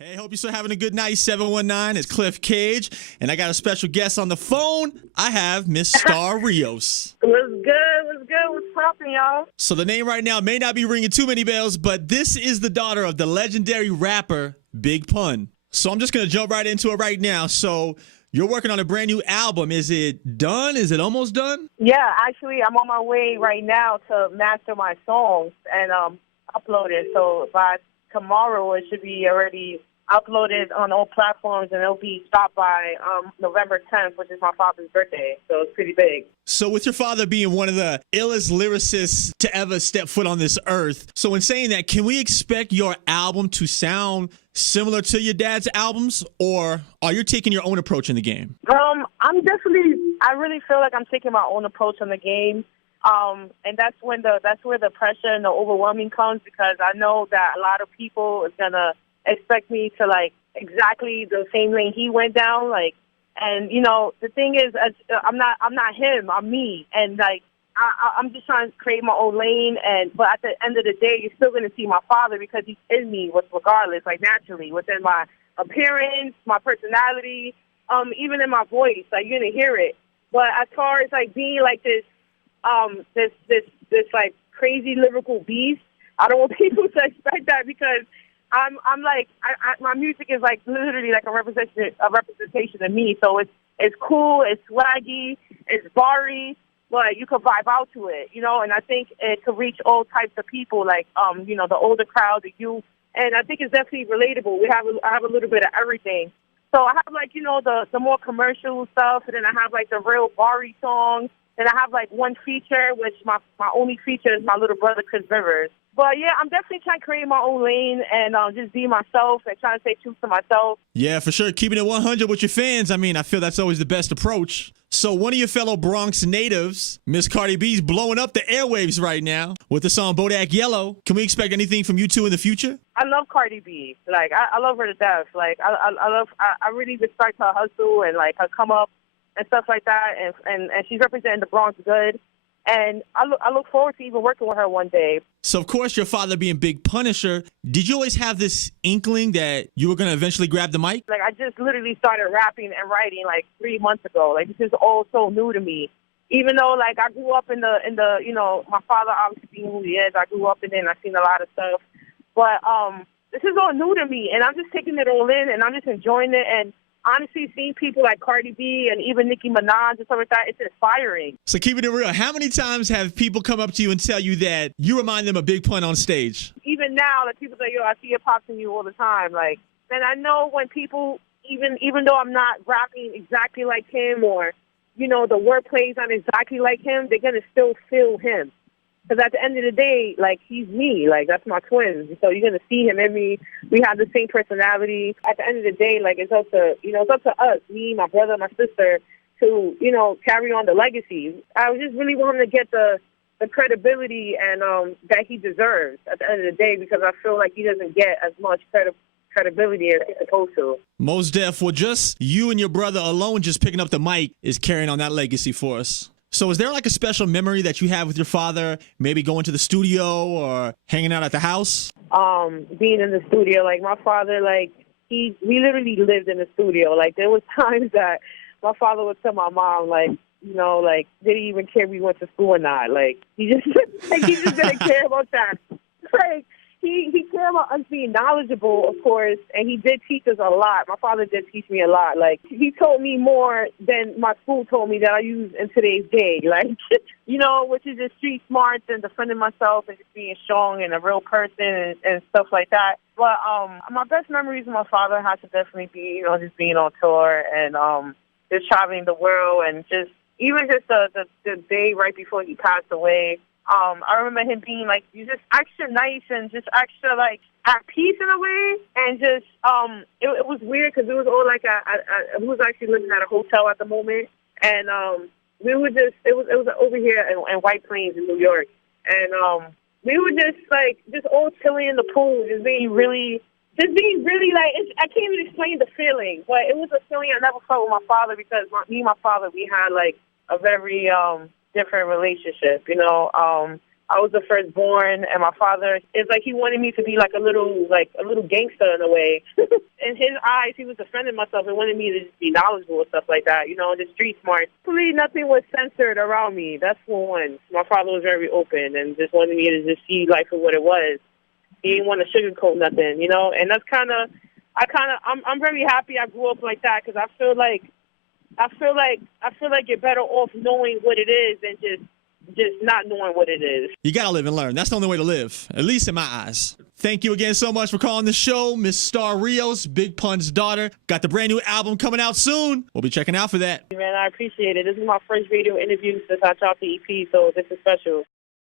Hey, hope you're still having a good night. 719, it's Cliff Cage, and I got a special guest on the phone. I have Miss Star Rios. What's good? What's poppin', y'all? So the name right now may not be ringing too many bells, but this is the daughter of the legendary rapper Big Pun. So I'm just going to jump right into it right now. So you're working on a brand new album. Is it done? Is it almost done? Yeah, actually, I'm on my way right now to master my songs and upload it. So by tomorrow, it should be already uploaded on all platforms, and it'll be stopped by November 10th, which is my father's birthday. So it's pretty big. So with your father being one of the illest lyricists to ever step foot on this earth, so in saying that, can we expect your album to sound similar to your dad's albums, or are you taking your own approach in the game? I really feel like I'm taking my own approach on the game. And that's where the pressure and the overwhelming comes, because I know that a lot of people is gonna expect me to like exactly the same lane he went down, like, and you know the thing is, I'm not him, I'm me, and like I'm just trying to create my own lane, but at the end of the day, you're still gonna see my father because he's in me, regardless, like naturally within my appearance, my personality, even in my voice, like you're gonna hear it. But as far as like being like this like crazy lyrical beast, I don't want people to expect that, because I'm like my music is like literally like a representation of me. So it's cool, it's swaggy, it's barry, but you could vibe out to it, you know. And I think it could reach all types of people, like you know, the older crowd, the youth, and I think it's definitely relatable. I have a little bit of everything. So I have like, you know, the more commercial stuff, and then I have like the real barry songs. And I have like one feature, which my only feature is my little brother, Chris Rivers. But yeah, I'm definitely trying to create my own lane and just be myself and trying to stay true to myself. Yeah, for sure. Keeping it 100 with your fans. I mean, I feel that's always the best approach. So one of your fellow Bronx natives, Miss Cardi B's blowing up the airwaves right now with the song Bodak Yellow. Can we expect anything from you two in the future? I love Cardi B. Like, I love her to death. Like, I really respect her hustle and like her come up and stuff like that, and she's representing the Bronx good, and I look forward to even working with her one day. So, of course, your father being Big Punisher, did you always have this inkling that you were going to eventually grab the mic? Like, I just literally started rapping and writing like 3 months ago. Like, this is all so new to me. Even though, like, I grew up in the you know, my father obviously being who he is, I grew up in it and I've seen a lot of stuff. But this is all new to me, and I'm just taking it all in, and I'm just enjoying it. And honestly, seeing people like Cardi B and even Nicki Minaj and stuff like that, it's inspiring. So keeping it real, how many times have people come up to you and tell you that you remind them of Big Pun on stage? Even now, like, people say, yo, I see your pops in you all the time. Like, and I know when people, even though I'm not rapping exactly like him, or, you know, the wordplay's not exactly like him, they're going to still feel him. Because at the end of the day, like, he's me. Like, that's my twin. So you're going to see him in me. We have the same personality. At the end of the day, like, it's up to, you know, it's up to us, me, my brother, my sister, to, you know, carry on the legacy. I just really want him to get the credibility and that he deserves at the end of the day, because I feel like he doesn't get as much credibility as he's supposed to. Most def, well, just you and your brother alone just picking up the mic is carrying on that legacy for us. So is there like a special memory that you have with your father, maybe going to the studio or hanging out at the house? Being in the studio, like my father, like we literally lived in the studio. Like there was times that my father would tell my mom, like, you know, like, did he even care if we went to school or not? Like he just didn't care about that. Like he cared about us being knowledgeable, of course, and he did teach us a lot. My father did teach me a lot. Like, he told me more than my school told me that I use in today's day. Like, you know, which is just street smarts and defending myself and just being strong and a real person and stuff like that. But my best memories of my father has to definitely be, you know, just being on tour and just traveling the world, and just even just the day right before he passed away. I remember him being like, you just extra nice and just extra like at peace in a way, and just it was weird because it was all like we was actually living at a hotel at the moment, and we were just it was over here in White Plains in New York, and we were just all chilling in the pool, just being really like, I can't even explain the feeling, but it was a feeling I never felt with my father, because me and my father, we had like a very different relationship, you know. I was the firstborn, and my father, it's like he wanted me to be like a little gangster in a way. In his eyes, he was defending myself and wanted me to just be knowledgeable and stuff like that, you know, just street smart. Hopefully nothing was censored around me. That's for one. My father was very open and just wanted me to just see life for what it was. He didn't want to sugarcoat nothing, you know, and that's I'm very happy I grew up like that, because I feel like you're better off knowing what it is than just not knowing what it is. You gotta live and learn. That's the only way to live, at least in my eyes. Thank you again so much for calling the show, Miss Star Rios, Big Pun's daughter. Got the brand new album coming out soon. We'll be checking out for that. Man, I appreciate it. This is my first radio interview since I dropped the EP, so this is special.